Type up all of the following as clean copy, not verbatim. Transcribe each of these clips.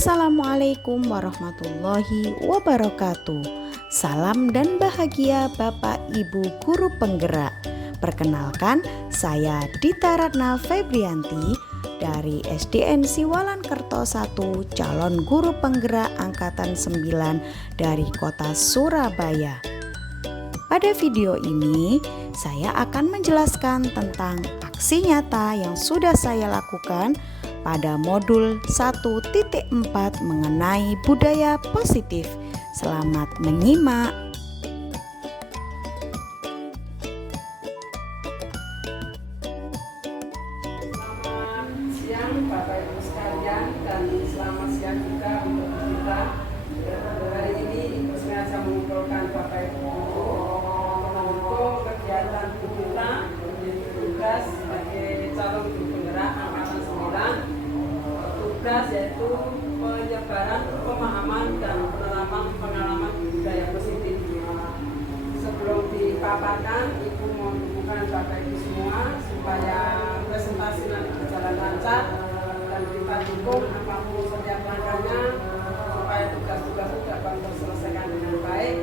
Assalamualaikum warahmatullahi wabarakatuh. Salam dan bahagia Bapak Ibu Guru Penggerak. Perkenalkan, saya Dita Ratna Febrianti dari SDN Siwalan Kerto 1, calon guru penggerak angkatan 9 dari kota Surabaya. Pada video ini, saya akan menjelaskan tentang aksi nyata yang sudah saya lakukan pada modul 1.4 mengenai budaya positif. Selamat menyimak. Selamat siang Bapak Ibu sekalian, dan selamat siang juga untuk kita. Hari ini sengaja mengumpulkan Bapak Ibu untuk kegiatan kita menjadi tugas sebagai calon guru penggerak angkatan 9. Tugas yaitu penyebaran pemahaman dan penerapan pengalaman budaya positif. Sebelum dipaparkan, Ibu menghubungkan Bapak Ibu semua supaya presentasi nanti berjalan lancar dan kita dukung apapun setiap langkahnya supaya tugas-tugas itu dapat terselesaikan dengan baik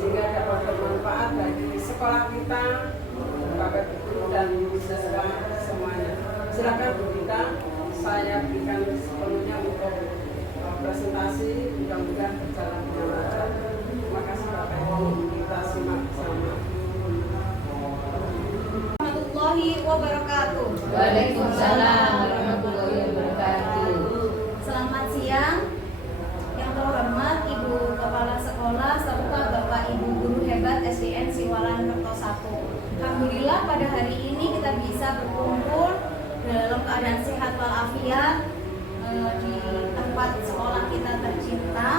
sehingga dapat bermanfaat bagi sekolah kita, Bapak Ibu dan siswa semuanya. Silakan Bu Dita, saya berikan sepenuhnya untuk presentasi, mudah-mudahan berjalan dengan lancar. Terima kasih Bapak Ibu, kita simak bersama. Warahmatullahi wabarakatuh. Waalaikumsalam warahmatullahi wabarakatuh. Selamat siang yang terhormat Ibu Kepala Sekolah serta Bapak Ibu Guru Hebat SDN Siwalan Kerto 1. Alhamdulillah pada hari ini kita bisa berkumpul dalam keadaan sehat walafiat di tempat sekolah kita tercinta.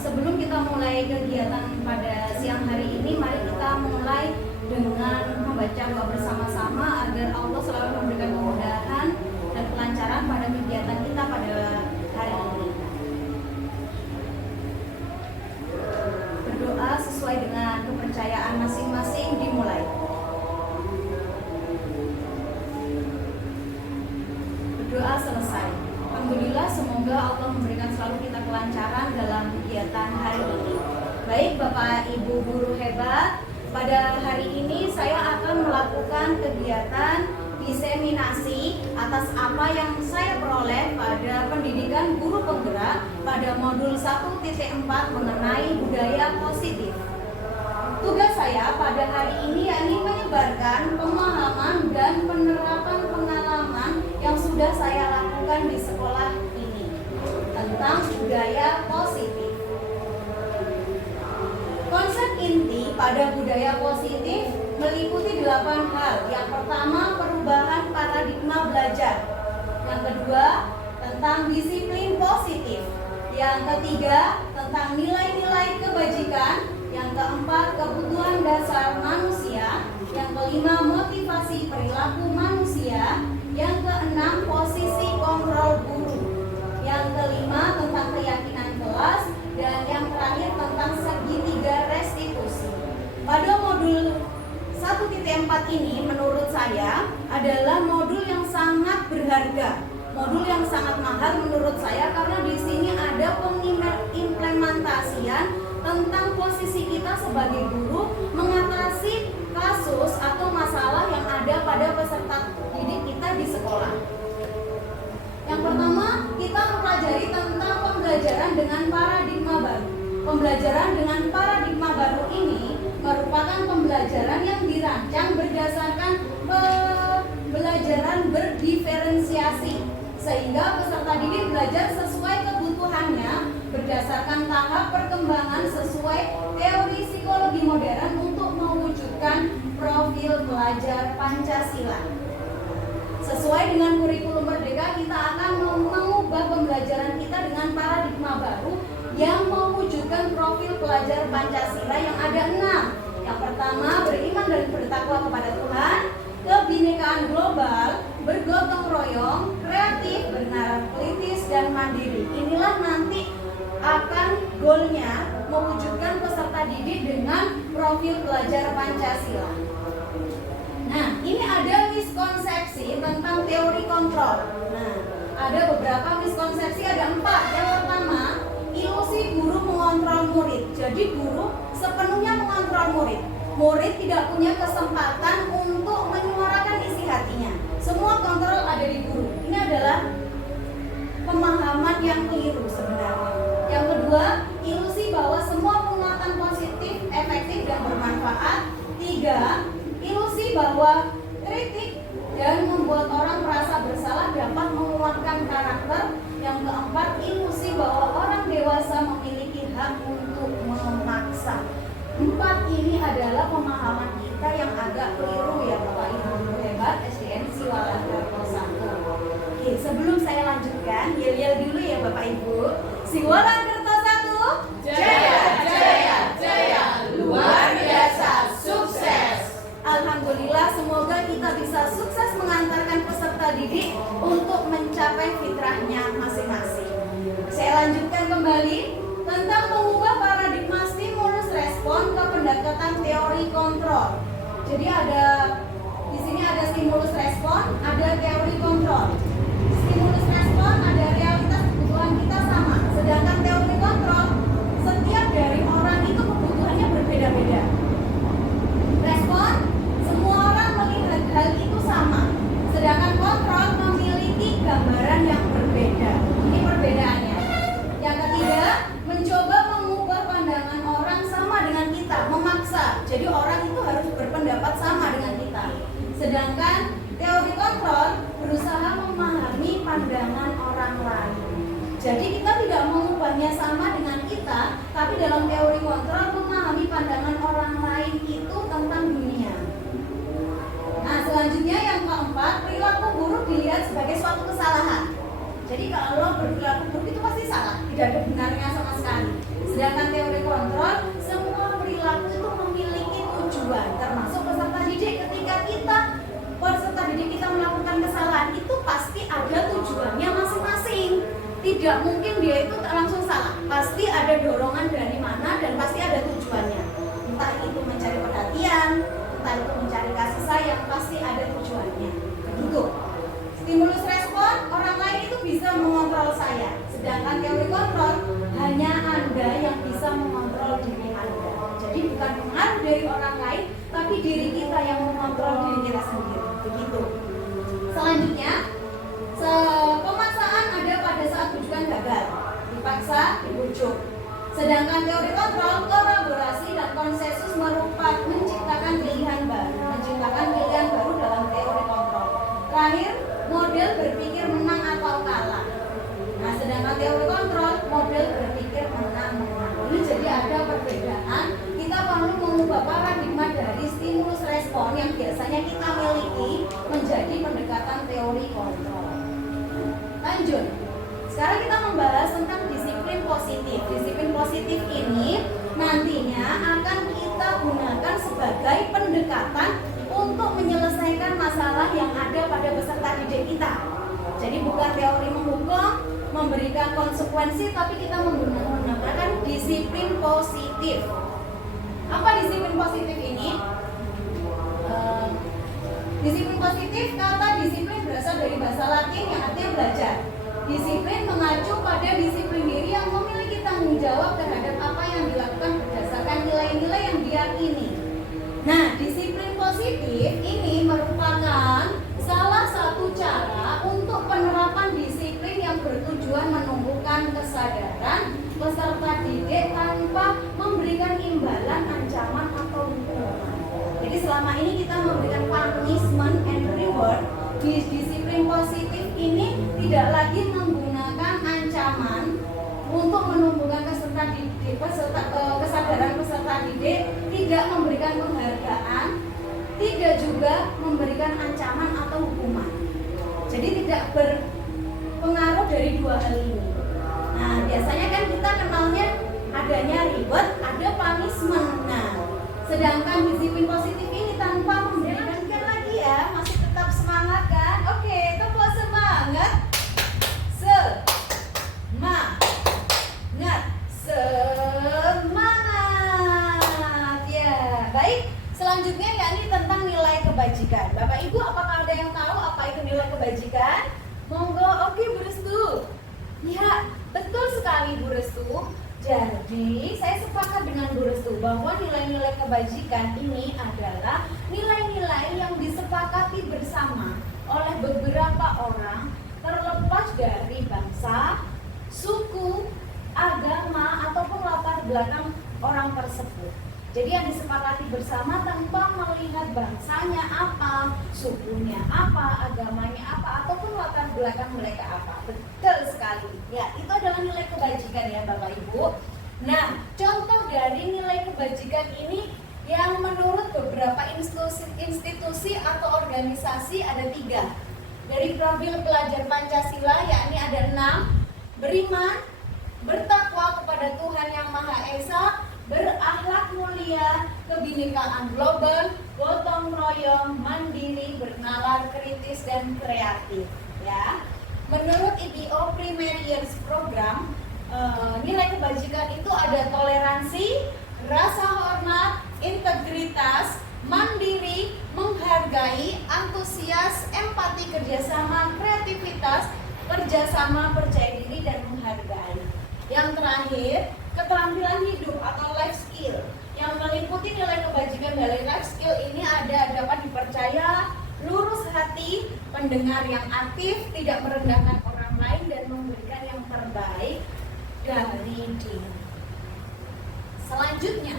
Sebelum kita mulai kegiatan pada siang hari ini, mari kita mulai dengan membaca doa bersama-sama agar Allah selalu memberikan kemudahan dan kelancaran pada kegiatan kita pada hari ini. Berdoa sesuai dengan kepercayaan masing-masing dimulai. Berdoa selesai. Alhamdulillah, semoga Allah memberikan selalu kita kelancaran dalam kegiatan hari ini. Baik Bapak Ibu Guru Hebat, pada hari ini saya akan melakukan kegiatan diseminasi atas apa yang saya peroleh pada pendidikan guru penggerak pada modul 1.4 mengenai budaya positif. Tugas saya pada hari ini yakni menyebarkan pemahaman dan penerapan pengalaman yang sudah saya lakukan di sekolah ini tentang budaya positif. Konsep inti pada budaya positif meliputi 8 hal. Yang pertama, perubahan paradigma belajar. Yang kedua, tentang disiplin positif. Yang ketiga, tentang nilai-nilai kebajikan. Yang keempat, kebutuhan dasar manusia. Yang kelima, motivasi perilaku manusia. Yang keenam, posisi kontrol guru. Yang kelima, tentang keyakinan kelas. Dan yang terakhir tentang segitiga restitusi. Pada modul 1.4 ini menurut saya adalah modul yang sangat berharga. Modul yang sangat mahal menurut saya karena di sini ada pengimplementasian tentang posisi kita sebagai guru mengatasi kasus atau masalah yang ada pada peserta didik kita di sekolah. Yang pertama, kita mempelajari tentang pembelajaran dengan paradigma baru. Pembelajaran dengan paradigma baru ini merupakan pembelajaran yang dirancang berdasarkan pembelajaran berdiferensiasi, sehingga peserta didik belajar sesuai kebutuhannya berdasarkan tahap perkembangan sesuai teori psikologi modern untuk mewujudkan profil pelajar Pancasila. Sesuai dengan kurikulum Merdeka, kita akan mengubah pembelajaran kita dengan paradigma baru yang mewujudkan profil pelajar Pancasila yang ada 6. Yang pertama, beriman dan bertakwa kepada Tuhan, kebinekaan global, bergotong royong, kreatif, bernalar kritis, dan mandiri. Inilah nanti akan goalnya mewujudkan peserta didik dengan profil pelajar Pancasila. Nah, ini ada miskonsepsi tentang teori kontrol. Nah, ada beberapa miskonsepsi, ada 4. Yang pertama, ilusi guru mengontrol murid. Jadi guru sepenuhnya mengontrol murid. Murid tidak punya kesempatan untuk menyuarakan isi hatinya. Semua kontrol ada di guru. Ini adalah pemahaman yang keliru sebenarnya. Yang kedua, ilusi bahwa semua penguatan positif, efektif dan bermanfaat. 3, ilusi bahwa kritik dan membuat orang merasa bersalah dapat menguatkan karakter. Yang keempat, ilusi bahwa orang dewasa memiliki hak untuk memaksa. 4 ini adalah pemahaman kita yang agak keliru ya Bapak Ibu hebat SDN Siwalan Darto 1. Oke, sebelum saya lanjutkan, yel-yel dulu ya Bapak Ibu. Siwalan Darto 1, Jaya, jaya, jaya, luar biasa, sukses. Alhamdulillah, semoga kita bisa sukses mengantarkan peserta didik untuk mencapai fitrahnya masing-masing. Saya lanjutkan kembali tentang mengubah paradigma stimulus respon ke pendekatan teori kontrol. Jadi di sini ada stimulus respon, ada teori kontrol. Stimulus respon ada realitas kebutuhan kita sama, sedangkan teori kontrol setiap dari orang itu kebutuhannya berbeda-beda. Respon, semua orang melihat hal itu sama, sedangkan kontrol memiliki gambaran yang berbeda. Ini perbedaannya. Yang ketiga, mencoba mengubah pandangan orang sama dengan kita, memaksa. Jadi orang itu harus berpendapat sama dengan kita. Sedangkan teori kontrol berusaha memahami pandangan orang lain. Jadi kita tidak mengubahnya sama dengan kita, tapi dalam teori kontrol memahami pandangan orang lain itu tentang dunia. Nah, selanjutnya yang keempat, perilaku buruk dilihat sebagai suatu kesalahan. Jadi kalau berperilaku buruk itu pasti salah, tidak ada benarnya sama sekali. Sedangkan teori kontrol, semua perilaku itu memiliki tujuan, termasuk peserta didik. Ketika peserta didik kita melakukan kesalahan, itu pasti ada tujuannya masing-masing. Tidak mungkin dia itu langsung salah, pasti ada dorongan dari mana dan pasti ada tujuannya. Entah itu mencari perhatian, entah itu mencari kasih sayang, pasti ada tujuannya. Begitu. Stimulus respon, orang lain itu bisa mengontrol saya. Sedangkan teori kontrol, hanya Anda yang bisa mengontrol diri Anda. Jadi bukan pengaruh dari orang lain, tapi diri kita yang mengontrol diri kita sendiri. Begitu. Selanjutnya, pemaksaan ada pada saat bujukan gagal, dipaksa, dibujuk. Sedangkan teori kontrol, kolaborasi dan konsensus merupakan menciptakan pilihan baru dalam teori kontrol. Terakhir, model berpikir menang atau kalah. Nah, sedangkan teori kontrol, model berpikir menang-menang. Ini jadi ada perbedaan. Kita perlu mengubah paradigma dari stimulus respon yang biasanya kita miliki menjadi pendekatan teori kontrol. Lanjut. Sekarang kita membahas tentang disiplin positif. Disiplin positif ini nantinya akan kita gunakan sebagai pendekatan untuk menyelesaikan masalah yang ada pada peserta didik kita. Jadi bukan teori menghukum, memberikan konsekuensi, tapi kita menggunakan disiplin positif. Apa disiplin positif ini? Disiplin positif, kata disiplin berasal dari bahasa Latin yang artinya belajar. Disiplin mengacu pada disiplin diri yang memiliki tanggung jawab terhadap apa yang dilakukan berdasarkan nilai-nilai yang diyakini. Nah, disiplin positif ini merupakan salah satu cara untuk penerapan disiplin yang bertujuan menumbuhkan kesadaran peserta didik tanpa memberikan imbalan, ancaman, atau hukuman. Jadi selama ini kita memberikan punishment and reward. Di disiplin positif ini tidak lagi menggunakan ancaman untuk menumbuhkan kesadaran peserta didik, tidak memberikan penghargaan, tidak juga memberikan ancaman atau hukuman. Jadi tidak berpengaruh dari dua hal ini. Nah, biasanya kan kita kenalnya adanya reward, ada punishment. Nah, sedangkan disiplin positif ini tanpa memberikan lagi ya, masih tetap semangat kan? Oke, tepuk semangat. Semangat ya. Baik, selanjutnya yakni tentang nilai kebajikan. Bapak Ibu, apakah ada yang tahu apa itu nilai kebajikan? Monggo. Oke, Bu Risma. Ya, betul sekali Bu Restu. Jadi, saya sepakat dengan Bu Restu bahwa nilai-nilai kebajikan ini adalah nilai-nilai yang disepakati bersama oleh beberapa orang terlepas dari bangsa, suku, agama, ataupun latar belakang orang tersebut. Jadi yang disepakati bersama tanpa melihat bangsanya apa, sukunya apa, agamanya apa, ataupun latar belakang mereka apa. Betul sekali. Ya, itu adalah nilai kebajikan ya Bapak Ibu. Nah, contoh dari nilai kebajikan ini yang menurut beberapa institusi atau organisasi ada 3. Dari profil pelajar Pancasila yakni ada 6. Beriman, bertakwa kepada Tuhan Yang Maha Esa, berakhlak mulia, kebinekaan global, gotong royong, mandiri, bernalar, kritis, dan kreatif. Ya, menurut IPO Primary Years Program, nilai kebajikan itu ada toleransi, rasa hormat, integritas, mandiri, menghargai, antusias, empati, kerjasama, kreativitas, kerjasama, percaya diri, dan menghargai. Yang terakhir, keterampilan hidup atau life skill. Yang meliputi nilai kebajikan dari life skill ini ada dapat dipercaya, lurus hati, pendengar yang aktif, tidak merendahkan orang lain, dan memberikan yang terbaik dari diri. Selanjutnya,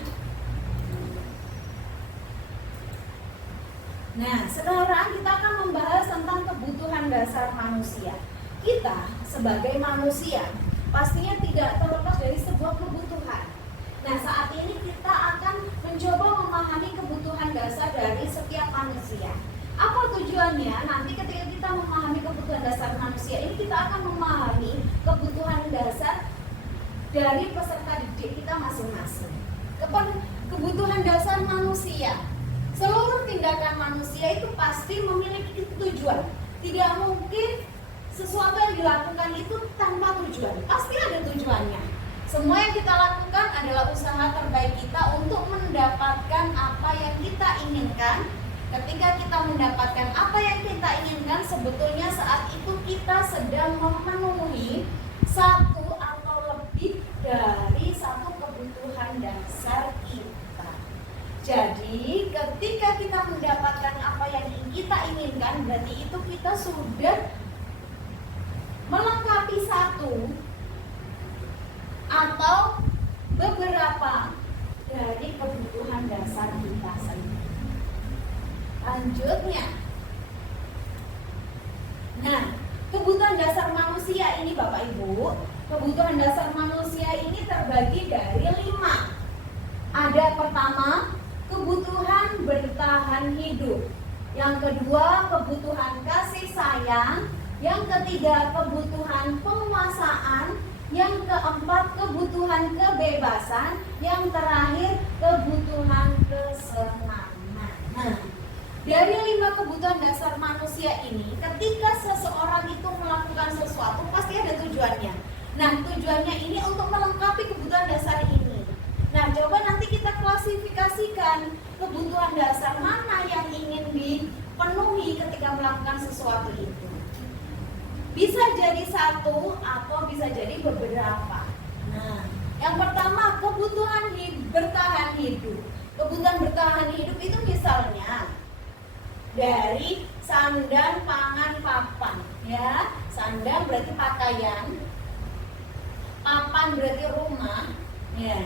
nah sekarang kita akan membahas tentang kebutuhan dasar manusia. Kita sebagai manusia pastinya tidak terlepas dari sebuah kebutuhan. Nah, saat ini kita akan mencoba memahami kebutuhan dasar dari setiap manusia. Apa tujuannya? Nanti ketika kita memahami kebutuhan dasar manusia ini, kita akan memahami kebutuhan dasar dari peserta didik kita masing-masing. Kebutuhan dasar manusia. Seluruh tindakan manusia itu pasti memiliki tujuan. Tidak mungkin sesuatu yang dilakukan itu tanpa tujuan. Pasti ada tujuannya. Semua yang kita lakukan adalah usaha terbaik kita untuk mendapatkan apa yang kita inginkan. Ketika kita mendapatkan apa yang kita inginkan, sebetulnya saat itu kita sedang memenuhi satu atau lebih dari satu kebutuhan dasar kita. Jadi ketika kita mendapatkan apa yang kita inginkan, berarti itu kita sudah melengkapi satu atau beberapa dari kebutuhan dasar kita sendiri. Lanjutnya, nah kebutuhan dasar manusia ini Bapak Ibu, kebutuhan dasar manusia ini terbagi dari 5. Ada pertama, kebutuhan bertahan hidup. Yang kedua, kebutuhan kasih sayang. Yang ketiga, kebutuhan penguasaan. Yang keempat, kebutuhan kebebasan. Yang terakhir, kebutuhan kesenangan. Nah, dari 5 kebutuhan dasar manusia ini, ketika seseorang itu melakukan sesuatu, pasti ada tujuannya. Nah, tujuannya ini untuk melengkapi kebutuhan dasar ini. Nah, coba nanti kita klasifikasikan kebutuhan dasar mana yang ingin dipenuhi ketika melakukan sesuatu itu. Bisa jadi satu atau bisa jadi beberapa. Nah, yang pertama kebutuhan bertahan hidup. Kebutuhan bertahan hidup itu misalnya dari sandang, pangan, papan. Ya, sandang berarti pakaian, papan berarti rumah, ya.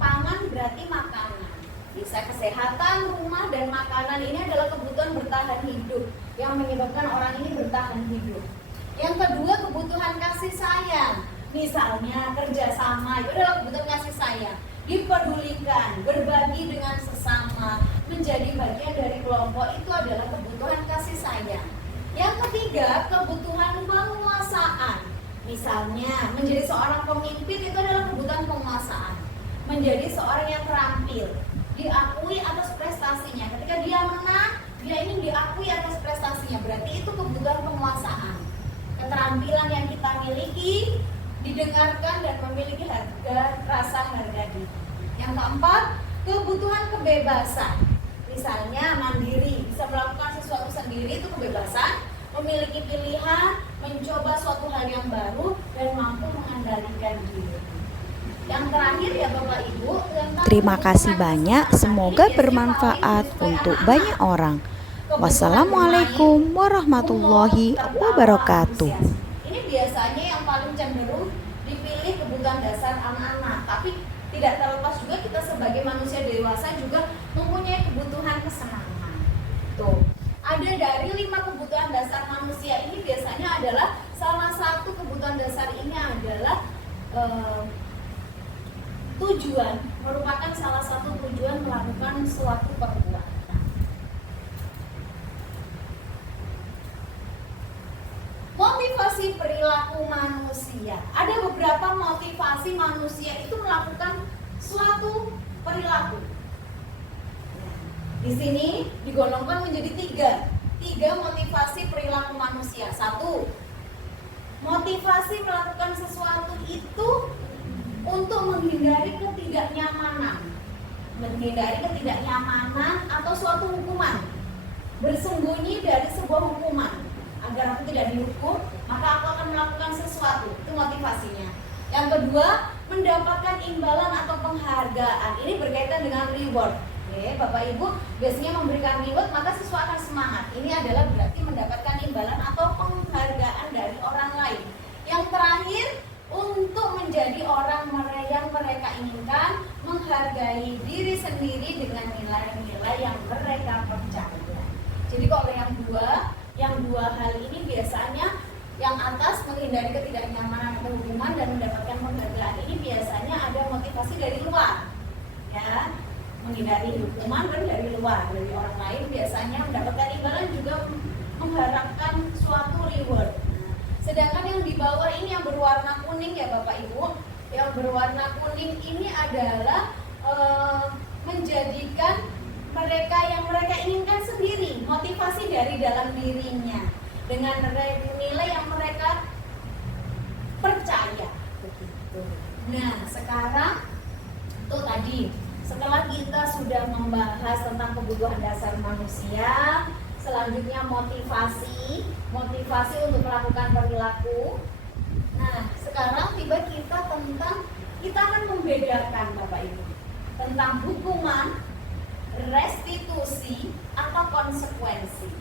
Pangan berarti makanan. Bisa kesehatan, rumah, dan makanan ini adalah kebutuhan bertahan hidup yang menyebabkan orang ini bertahan hidup. Yang kedua, kebutuhan kasih sayang. Misalnya kerjasama, itu adalah kebutuhan kasih sayang. Dipedulikan, berbagi dengan sesama, menjadi bagian dari kelompok, itu adalah kebutuhan kasih sayang. Yang ketiga, kebutuhan penguasaan. Misalnya menjadi seorang pemimpin, itu adalah kebutuhan penguasaan. Menjadi seorang yang terampil, diakui atas prestasinya. Ketika dia menang, dia ingin diakui atas prestasinya. Berarti itu kebutuhan penguasaan. Keterampilan yang kita miliki, didengarkan dan memiliki rasa harga diri. Yang keempat, kebutuhan kebebasan. Misalnya mandiri, bisa melakukan sesuatu sendiri, itu kebebasan. Memiliki pilihan, mencoba suatu hal yang baru, dan mampu mengendalikan diri. Yang terakhir ya Bapak Ibu, Terima kasih banyak, semoga bermanfaat untuk banyak orang. Wassalamualaikum warahmatullahi wabarakatuh. Ini biasanya yang paling cenderung dipilih kebutuhan dasar anak-anak, tapi tidak terlepas juga kita sebagai manusia dewasa juga mempunyai kebutuhan kesenangan. Tuh, ada dari 5 kebutuhan dasar manusia ini biasanya adalah salah satu kebutuhan dasar ini adalah tujuan, merupakan salah satu tujuan melakukan suatu perbuatan. Motivasi perilaku manusia. Ada beberapa motivasi manusia itu melakukan suatu perilaku. Di sini digolongkan menjadi 3 motivasi perilaku manusia. 1. Motivasi melakukan sesuatu itu untuk menghindari ketidaknyamanan. Menghindari ketidaknyamanan atau suatu hukuman. Bersembunyi dari sebuah hukuman. Agar aku tidak dihukum, maka aku akan melakukan sesuatu. Itu motivasinya. Yang kedua, mendapatkan imbalan atau penghargaan. Ini berkaitan dengan reward. Oke, Bapak Ibu biasanya memberikan reward, maka siswa akan semangat. Ini adalah berarti mendapatkan imbalan atau penghargaan dari orang lain. Yang terakhir, untuk menjadi orang yang mereka inginkan, menghargai diri sendiri dengan nilai-nilai yang mereka percaya. Jadi kalau yang dua hal ini biasanya yang atas menghindari ketidaknyamanan atau hukuman dan mendapatkan penghargaan ini biasanya ada motivasi dari luar, ya, menghindari hukuman dan dari luar, dari orang lain biasanya mendapatkan imbalan juga mengharapkan suatu reward. Sedangkan yang di bawah ini yang berwarna kuning ya Bapak Ibu, yang berwarna kuning ini adalah menjadikan mereka yang mereka inginkan sendiri, motivasi dari dalam dirinya dengan nilai yang mereka percaya. Nah, sekarang tuh tadi setelah kita sudah membahas tentang kebutuhan dasar manusia, selanjutnya motivasi untuk melakukan perilaku. Nah, sekarang tiba kita akan membedakan Bapak Ibu tentang hukuman, restitusi atau konsekuensi.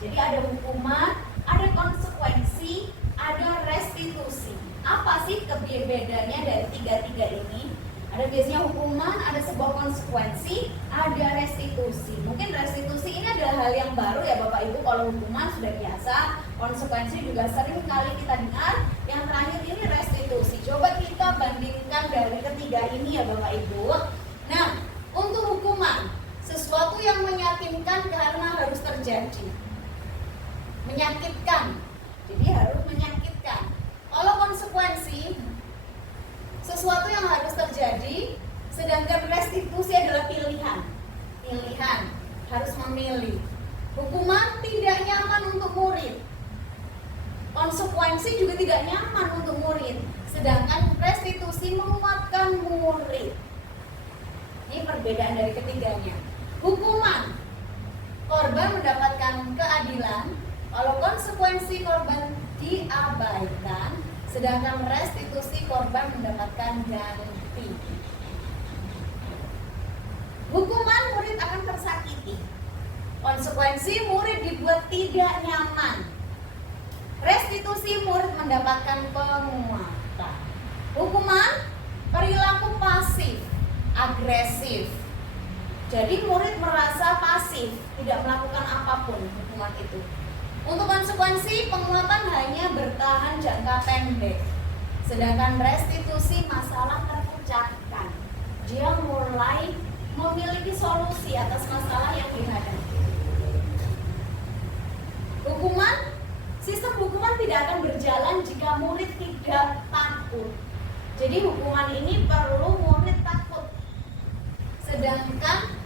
Jadi ada hukuman, ada konsekuensi, ada restitusi. Apa sih bedanya dari tiga ini? Ada biasanya hukuman, ada sebuah konsekuensi, ada restitusi. Mungkin restitusi ini adalah hal yang baru ya Bapak Ibu. Kalau hukuman sudah biasa, konsekuensi juga sering kali kita dengar. Yang terakhir ini restitusi. Coba kita bandingkan dari ketiga ini ya Bapak Ibu. Nah, untuk hukuman, sesuatu yang menyakitkan karena harus terjadi. Menyakitkan. Jadi harus menyakitkan. Kalau konsekuensi, sesuatu yang harus terjadi, sedangkan restitusi adalah pilihan. Pilihan, harus memilih. Hukuman tidak nyaman untuk murid. Konsekuensi juga tidak nyaman untuk murid. Sedangkan restitusi menguatkan murid. Ini perbedaan dari ketiganya. Hukuman, korban mendapatkan keadilan, kalau konsekuensi korban diabaikan, sedangkan restitusi korban mendapatkan ganti. Hukuman, murid akan tersakiti. Konsekuensi, murid dibuat tidak nyaman. Restitusi, murid mendapatkan penguatan. Hukuman, perilaku pasif, agresif. Jadi murid merasa pasif, tidak melakukan apapun hukuman itu. Untuk konsekuensi, penguatan hanya bertahan jangka pendek. Sedangkan restitusi, masalah terpecahkan. Dia mulai memiliki solusi atas masalah yang dihadapi. Hukuman, sistem hukuman tidak akan berjalan jika murid tidak takut. Jadi hukuman ini perlu murid takut. Sedangkan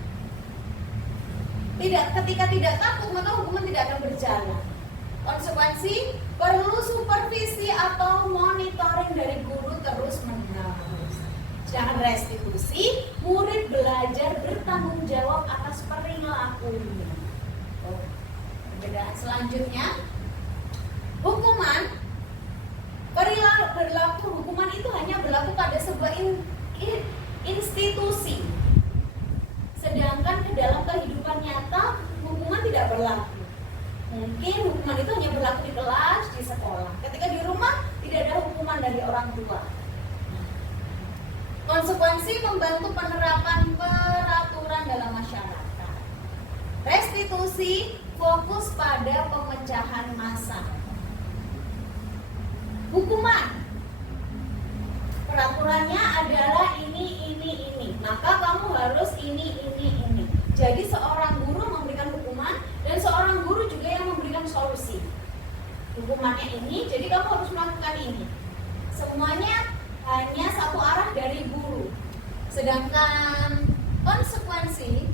ketika tidak takut, maka hukuman tidak akan berjalan. Konsekuensi, perlu supervisi atau monitoring dari guru terus-menerus. Sedangkan restitusi, murid belajar bertanggung jawab atas perilakunya. Perbedaan selanjutnya, hukum hukuman itu hanya berlaku pada sebuah institusi. Sedangkan ke dalam kehidupan nyata hukuman tidak berlaku. Mungkin hukuman itu hanya berlaku di kelas, di sekolah. Ketika di rumah tidak ada hukuman dari orang tua. Konsekuensi membantu penerapan peraturan dalam masyarakat. Restitusi fokus pada pemecahan massa. Hukuman, peraturannya adalah ini. Maka kamu harus ini. Jadi seorang guru memberikan hukuman dan seorang guru juga yang memberikan solusi. Hukumannya ini, jadi kamu harus melakukan ini. Semuanya hanya satu arah dari guru. Sedangkan konsekuensi,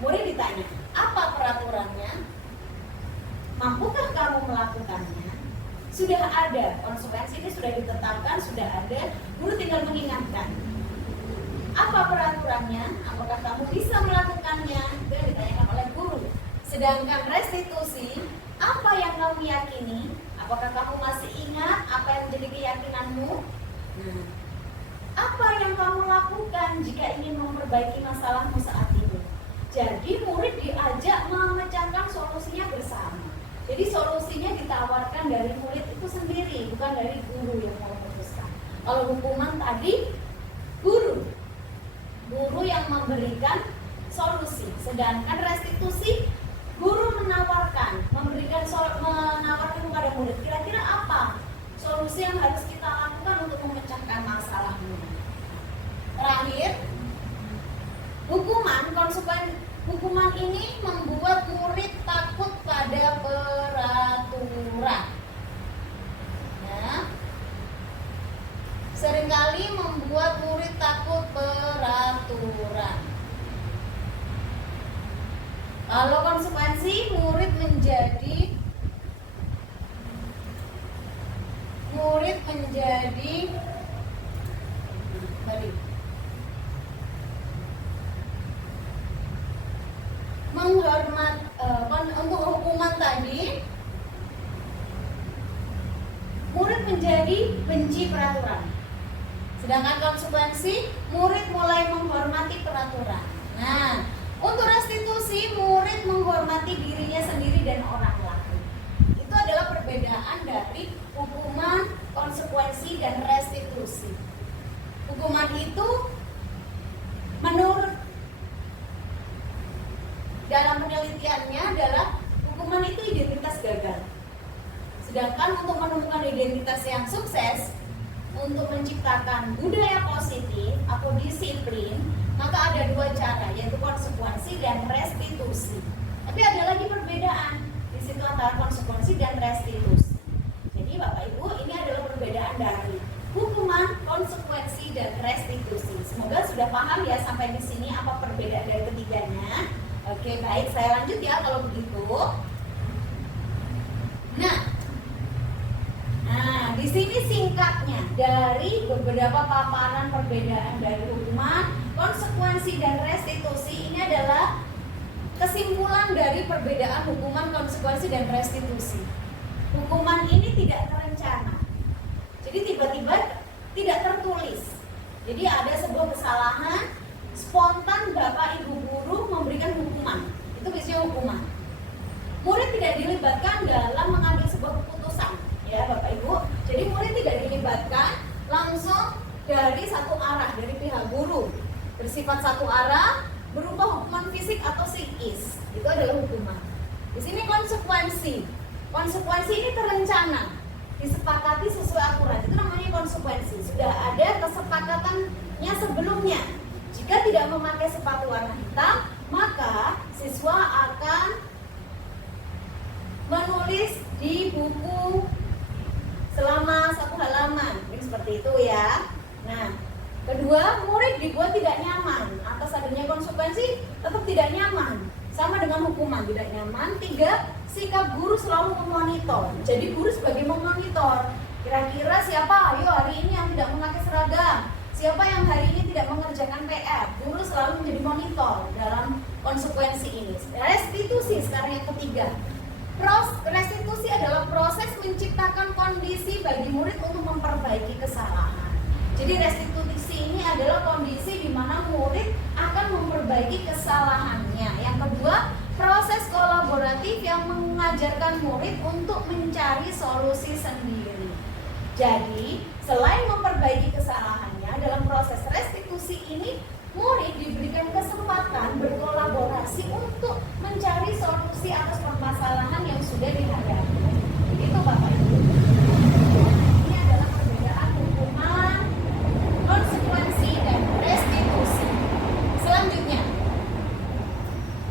murid ditanya, apa peraturannya? Mampukah kamu melakukannya? Sudah ada, konsekuensi ini sudah ditetapkan, sudah ada, guru tinggal mengingatkan. Apa peraturannya? Apakah kamu bisa melakukannya? Itu yang ditanyakan oleh guru. Sedangkan restitusi, apa yang kamu yakini? Apakah kamu masih ingat apa yang menjadi keyakinanmu? Apa yang kamu lakukan jika ingin memperbaiki masalahmu saat ini? Jadi murid diajak memecahkan solusinya bersama. Jadi solusinya ditawarkan dari murid itu sendiri, bukan dari guru yang mau memutuskan. Kalau hukuman tadi, guru yang memberikan solusi. Sedangkan restitusi, guru memberikan menawarkan kepada murid, kira-kira apa solusi yang harus kita lakukan untuk memecahkan masalahmu. Terakhir, hukuman ini membuat murid takut pada peraturan. Ya. Seringkali membuat murid takut peraturan. Kalau konsekuensi, murid menjadi menghormat. Untuk hukuman tadi, murid menjadi benci peraturan. Sedangkan konsekuensi, murid mulai menghormati peraturan. Nah, untuk restitusi, murid menghormati dirinya sendiri dan orang lain. Itu adalah perbedaan dari hukuman, konsekuensi, dan restitusi. Hukuman itu menurut dalam penelitiannya adalah hukuman itu identitas gagal. Sedangkan untuk menemukan identitas yang sukses, untuk menciptakan budaya positif atau disiplin, maka ada dua cara, yaitu konsekuensi dan restitusi. Tapi ada lagi perbedaan di situ antara konsekuensi dan restitusi. Jadi Bapak Ibu, ini adalah perbedaan dari hukuman, konsekuensi, dan restitusi. Semoga sudah paham ya sampai di sini apa perbedaan dari ketiganya. Oke, baik, saya lanjut ya kalau begitu. Nah, di sini singkatnya dari beberapa paparan perbedaan dari hukuman, konsekuensi, dan restitusi. Ini adalah kesimpulan dari perbedaan hukuman, konsekuensi, dan restitusi. Hukuman ini tidak terencana. Jadi tiba-tiba tidak tertulis. Jadi ada sebuah kesalahan, spontan Bapak Ibu guru memberikan hukuman. Itu biasanya hukuman. Murid tidak dilibatkan dalam mengambil sebuah keputusan, ya Bapak Ibu. Jadi murid tidak dilibatkan langsung dari satu arah, dari pihak guru. Bersifat satu arah, berupa hukuman fisik atau psikis. Itu adalah hukuman. Di sini konsekuensi. Konsekuensi ini terencana, disepakati sesuai aturan. Itu namanya konsekuensi. Sudah ada kesepakatannya sebelumnya. Jika tidak memakai sepatu warna hitam, maka siswa akan menulis di buku selama 1 halaman. Ini seperti itu ya. Nah, kedua, murid dibuat tidak nyaman atas adanya konsekuensi, tetap tidak nyaman. Sama dengan hukuman, tidak nyaman. 3, sikap guru selalu memonitor. Jadi guru sebagai memonitor. Kira-kira siapa ayo hari ini yang tidak memakai seragam? Siapa yang hari ini tidak mengerjakan PR? Guru selalu menjadi monitor dalam konsekuensi ini. Restitusi sekarang yang ketiga. Restitusi adalah proses menciptakan kondisi bagi murid untuk memperbaiki kesalahan. Jadi restitusi ini adalah kondisi di mana murid akan memperbaiki kesalahannya. Yang kedua, proses kolaboratif yang mengajarkan murid untuk mencari solusi sendiri. Jadi, selain memperbaiki kesalahannya, dalam proses restitusi ini murid diberikan kesempatan berkolaborasi untuk mencari solusi atas permasalahan yang sudah dihadapi. Itu Bapak Ibu. Ini adalah perbedaan hukuman, konsekuensi, dan restitusi. Selanjutnya,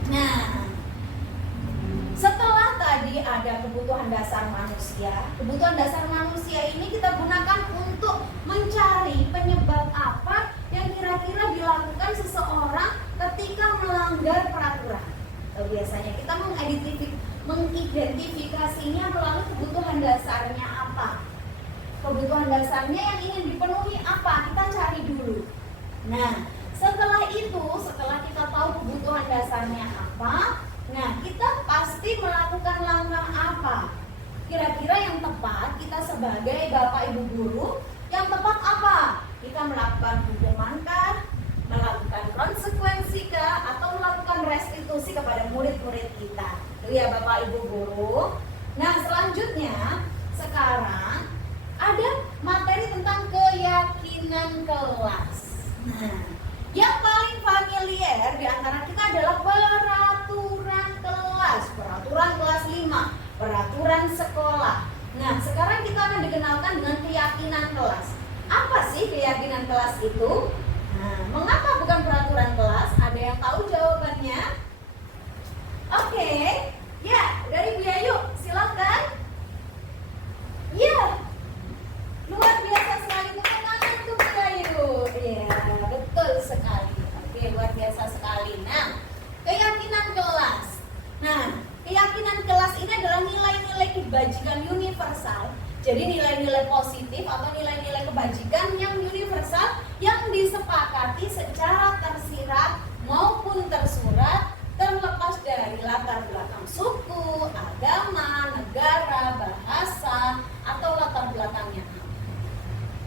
nah, setelah tadi ada kebutuhan dasar manusia, kebutuhan dasar manusia ini kita gunakan untuk mencari penyebab apa yang kira-kira dilakukan seseorang ketika melanggar peraturan. Biasanya kita mengidentifikasinya melalui kebutuhan dasarnya apa. Kebutuhan dasarnya yang ingin dipenuhi apa, kita cari dulu. Nah, setelah itu, setelah kita tahu kebutuhan dasarnya apa, nah kita pasti melakukan langkah apa. Kira-kira yang tepat kita sebagai Bapak Ibu guru, yang tepat apa? Kita melakukan hukuman kah? Melakukan konsekuensi kah? Atau melakukan restitusi kepada murid-murid kita? Itu ya Bapak Ibu guru. Nah selanjutnya, sekarang ada materi tentang keyakinan kelas. Nah, yang paling familiar di antara kita adalah peraturan kelas, peraturan kelas 5, peraturan sekolah. Nah, sekarang kita akan dikenalkan dengan keyakinan kelas. Apa sih keyakinan kelas itu? Nah, mengapa bukan peraturan kelas? Ada yang tahu jawabannya? Oke, ya dari Bu Yayu, silakan. Ya, luar biasa sekali, tepuk tangan untuk Bu Yayu. Ya, betul sekali. Oke, luar biasa sekali. Nah, keyakinan kelas. Nah, keyakinan kelas ini adalah nilai-nilai kebajikan universal. Jadi nilai-nilai positif atau nilai-nilai kebajikan yang universal yang disepakati secara tersirat maupun tersurat, terlepas dari latar belakang suku, agama, negara, bahasa, atau latar belakangnya.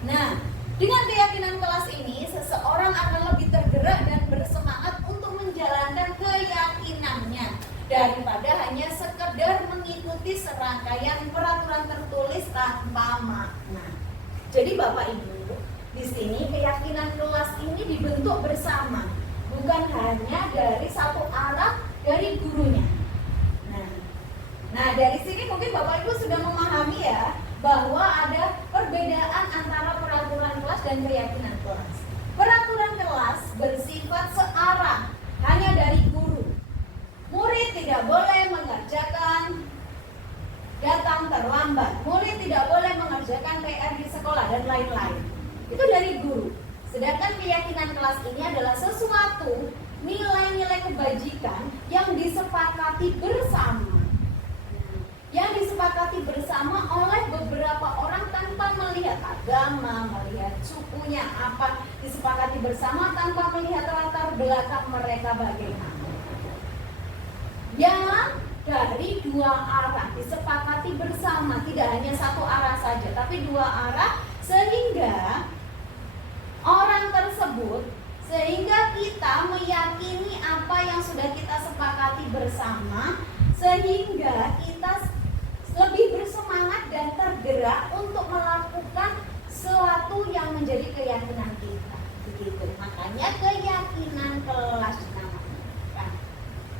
Nah, dengan keyakinan kelas ini, seseorang akan lebih tergerak dan bersemangat untuk menjalankan keyakinannya daripada hanya sekedar mengikuti serangkaian peraturan tertulis tanpa makna. Jadi Bapak Ibu, di sini keyakinan kelas ini dibentuk bersama, bukan hanya dari satu arah dari gurunya. Nah dari sini mungkin Bapak Ibu sudah memahami ya bahwa ada perbedaan antara peraturan kelas dan keyakinan kelas. Peraturan kelas bersifat searah, hanya dari guru. Murid tidak boleh mengerjakan datang terlambat, murid tidak boleh mengerjakan PR di sekolah dan lain-lain. Itu dari guru. Sedangkan keyakinan kelas ini adalah sesuatu nilai-nilai kebajikan yang disepakati bersama. Yang disepakati bersama oleh beberapa orang tanpa melihat agama, melihat sukunya apa, disepakati bersama tanpa melihat latar belakang mereka bagaimana. Yang dari dua arah disepakati bersama, tidak hanya satu arah saja, tapi dua arah, sehingga orang tersebut, sehingga kita meyakini apa yang sudah kita sepakati bersama, sehingga kita lebih bersemangat dan tergerak untuk melakukan sesuatu yang menjadi keyakinan kita. Begitu. Makanya keyakinan kelas dinamakan.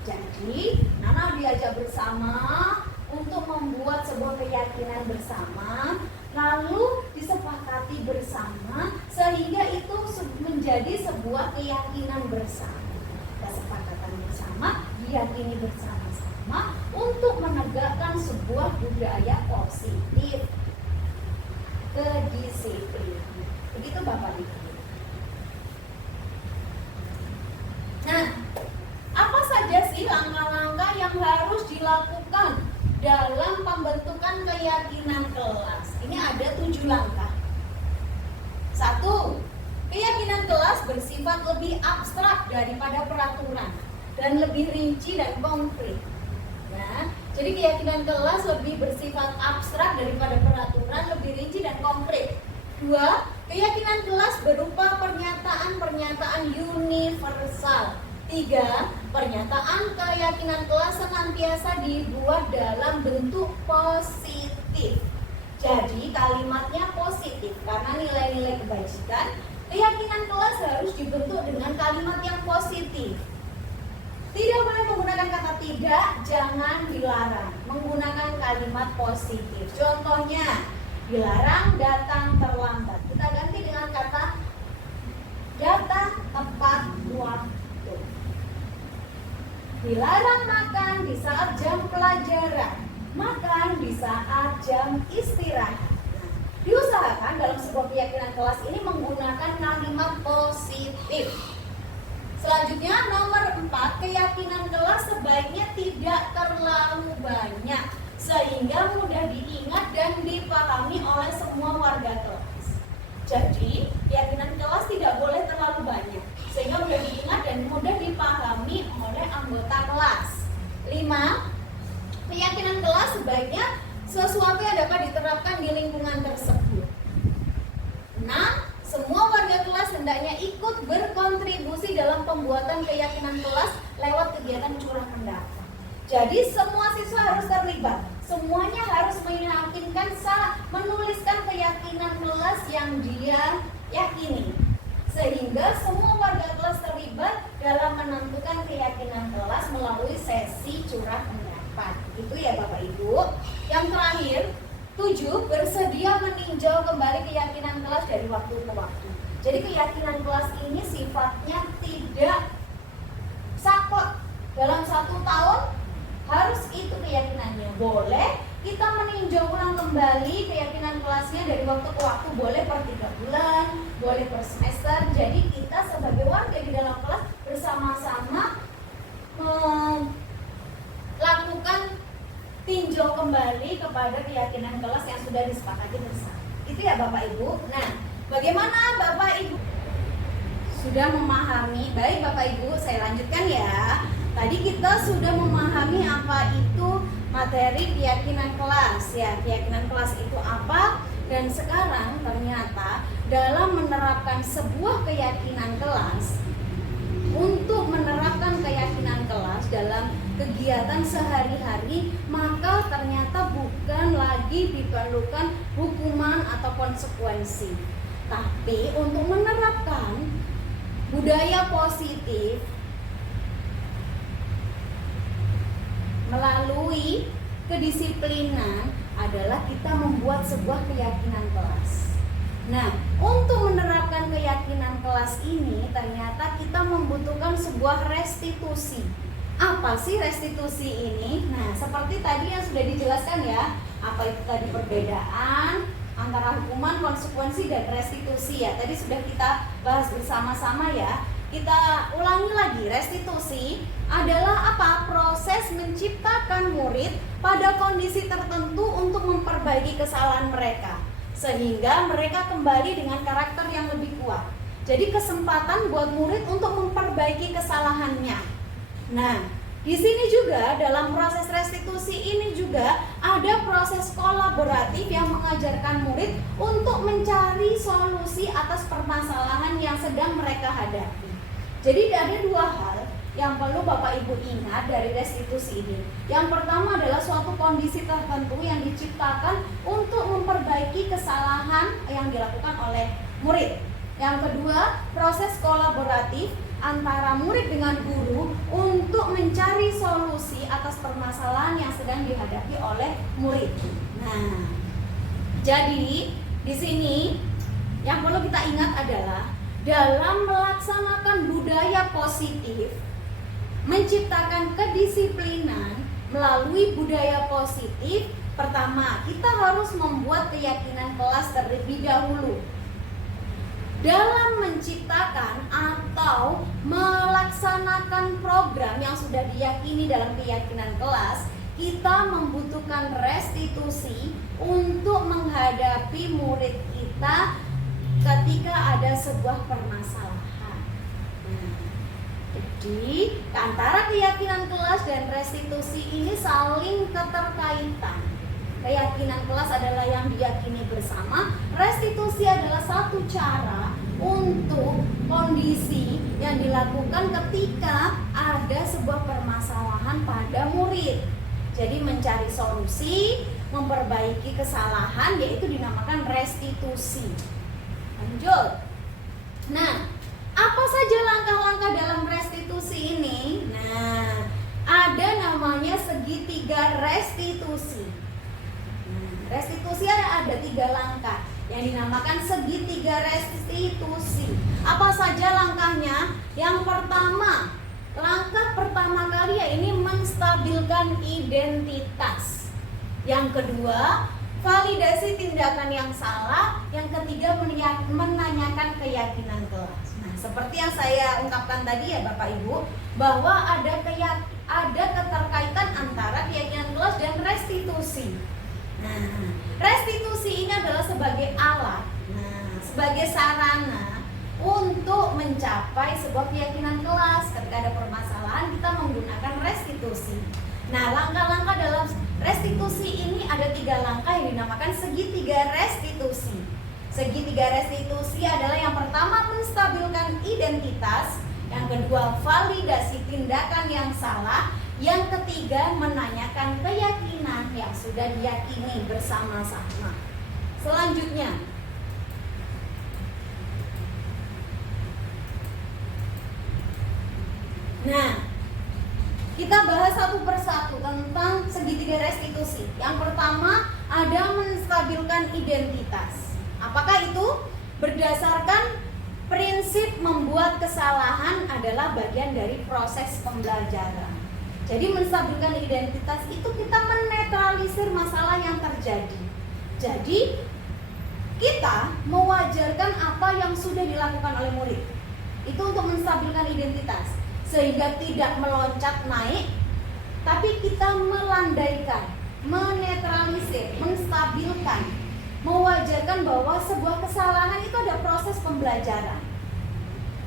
Jadi, Nana diajak bersama untuk membuat sebuah keyakinan bersama, lalu disepakati bersama, sehingga itu menjadi sebuah keyakinan bersama. Kesepakatan bersama, diyakini bersama-sama untuk menegakkan sebuah budaya positif, kedisiplinan. Begitu Bapak Ibu. Nah, apa saja sih langkah-langkah yang harus dilakukan dalam pembentukan keyakinan kelas? Ini ada 7 langkah. 1. Keyakinan kelas bersifat lebih abstrak daripada peraturan dan lebih rinci dan konkret. Nah, Jadi keyakinan kelas lebih bersifat abstrak daripada peraturan, lebih rinci dan konkret. 2. Keyakinan kelas berupa pernyataan-pernyataan universal. 3. Pernyataan keyakinan kelas senantiasa dibuat dalam bentuk positif. Jadi kalimatnya positif karena nilai-nilai kebajikan. Keyakinan kelas harus dibentuk dengan kalimat yang positif. Tidak boleh menggunakan kata tidak, jangan dilarang. Menggunakan kalimat positif. Contohnya, dilarang datang terlambat. Kita ganti dengan kata datang tepat waktu. Dilarang makan di saat jam pelajaran, makan di saat jam istirahat. Diusahakan dalam sebuah keyakinan kelas ini menggunakan kalimat positif. Selanjutnya nomor 4, keyakinan kelas sebaiknya tidak terlalu banyak sehingga mudah diingat dan dipahami oleh semua warga kelas. Jadi keyakinan kelas tidak boleh terlalu banyak sehingga mudah diingat dan mudah dipahami oleh anggota kelas. 5. Keyakinan kelas sebaiknya sesuatu yang dapat diterapkan di lingkungan tersebut. 6. Semua warga kelas hendaknya ikut berkontribusi dalam pembuatan keyakinan kelas lewat kegiatan curah pendapat. Jadi semua siswa harus terlibat. Semuanya harus meyakinkan menuliskan keyakinan kelas yang dia yakini. Sehingga semua warga kelas terlibat dalam menentukan keyakinan kelas melalui sesi curah pendapat. Itu ya Bapak Ibu. Yang terakhir, 7. Bersedia meninjau kembali keyakinan kelas dari waktu ke waktu. Jadi keyakinan kelas ini sifatnya tidak saklek. Dalam 1 tahun harus itu keyakinannya. Boleh kita meninjau ulang kembali keyakinan kelasnya dari waktu ke waktu. Boleh per 3 bulan, boleh per semester. Jadi kita sebagai warga di dalam kelas bersama-sama melakukan tinjau kembali kepada keyakinan kelas yang sudah disepakati bersama. Itu ya Bapak Ibu. Nah, bagaimana Bapak Ibu? Sudah memahami? Baik Bapak Ibu, saya lanjutkan ya. Tadi kita sudah memahami apa itu materi keyakinan kelas ya. Keyakinan kelas itu apa? Dan sekarang ternyata dalam menerapkan sebuah keyakinan kelas, untuk menerapkan keyakinan kelas dalam kegiatan sehari-hari, maka ternyata bukan lagi diperlukan hukuman atau konsekuensi. Tapi untuk menerapkan budaya positif melalui kedisiplinan adalah kita membuat sebuah keyakinan kelas. Nah, untuk menerapkan keyakinan kelas ini ternyata kita membutuhkan sebuah restitusi. Apa sih restitusi ini? Nah, seperti tadi yang sudah dijelaskan ya, apa itu tadi perbedaan antara hukuman, konsekuensi, dan restitusi ya. Tadi sudah kita bahas bersama-sama ya. Kita ulangi lagi, restitusi adalah apa? Proses menciptakan murid pada kondisi tertentu untuk memperbaiki kesalahan mereka, sehingga mereka kembali dengan karakter yang lebih kuat. Jadi kesempatan buat murid untuk memperbaiki kesalahannya. Nah, di sini juga dalam proses restitusi ini juga ada proses kolaboratif yang mengajarkan murid untuk mencari solusi atas permasalahan yang sedang mereka hadapi. Jadi ada 2 hal yang perlu Bapak Ibu ingat dari restitusi ini. Yang pertama adalah suatu kondisi tertentu yang diciptakan untuk memperbaiki kesalahan yang dilakukan oleh murid. Yang kedua, proses kolaboratif antara murid dengan guru untuk mencari solusi atas permasalahan yang sedang dihadapi oleh murid. Nah, jadi di sini yang perlu kita ingat adalah dalam melaksanakan budaya positif, menciptakan kedisiplinan melalui budaya positif, pertama kita harus membuat keyakinan kelas terlebih dahulu. Dalam menciptakan atau melaksanakan program yang sudah diyakini dalam keyakinan kelas, kita membutuhkan restitusi untuk menghadapi murid kita ketika ada sebuah permasalahan. Jadi, antara keyakinan kelas dan restitusi ini saling keterkaitan. Keyakinan kelas adalah yang diyakini bersama, restitusi adalah satu cara untuk kondisi yang dilakukan ketika ada sebuah permasalahan pada murid. Jadi mencari solusi, memperbaiki kesalahan, yaitu dinamakan restitusi. Lanjut. Nah, apa saja langkah-langkah dalam restitusi ini? Nah, ada namanya segitiga restitusi. Restitusi ada 3 langkah yang dinamakan segitiga restitusi. Apa saja langkahnya? Yang pertama, langkah pertama kali ya ini menstabilkan identitas. Yang kedua, validasi tindakan yang salah. Yang ketiga, menanyakan keyakinan kelas. Nah, seperti yang saya ungkapkan tadi ya Bapak Ibu, bahwa ada keterkaitan antara keyakinan kelas dan restitusi. Nah, restitusi ini adalah sebagai alat, sebagai sarana untuk mencapai sebuah keyakinan kelas. Ketika ada permasalahan, kita menggunakan restitusi. Nah, langkah-langkah dalam restitusi ini ada 3 langkah yang dinamakan segitiga restitusi. Segitiga restitusi adalah yang pertama menstabilkan identitas, yang kedua validasi tindakan yang salah, yang ketiga menanyakan keyakinan yang sudah diyakini bersama-sama. Selanjutnya, nah, kita bahas satu persatu tentang segitiga restitusi. Yang pertama ada menstabilkan identitas. Apakah itu? Berdasarkan prinsip membuat kesalahan adalah bagian dari proses pembelajaran. Jadi menstabilkan identitas itu kita menetralisir masalah yang terjadi. Jadi kita mewajarkan apa yang sudah dilakukan oleh murid. Itu untuk menstabilkan identitas, sehingga tidak meloncat naik, tapi kita melandaikan, menetralisir, menstabilkan, mewajarkan bahwa sebuah kesalahan itu ada proses pembelajaran.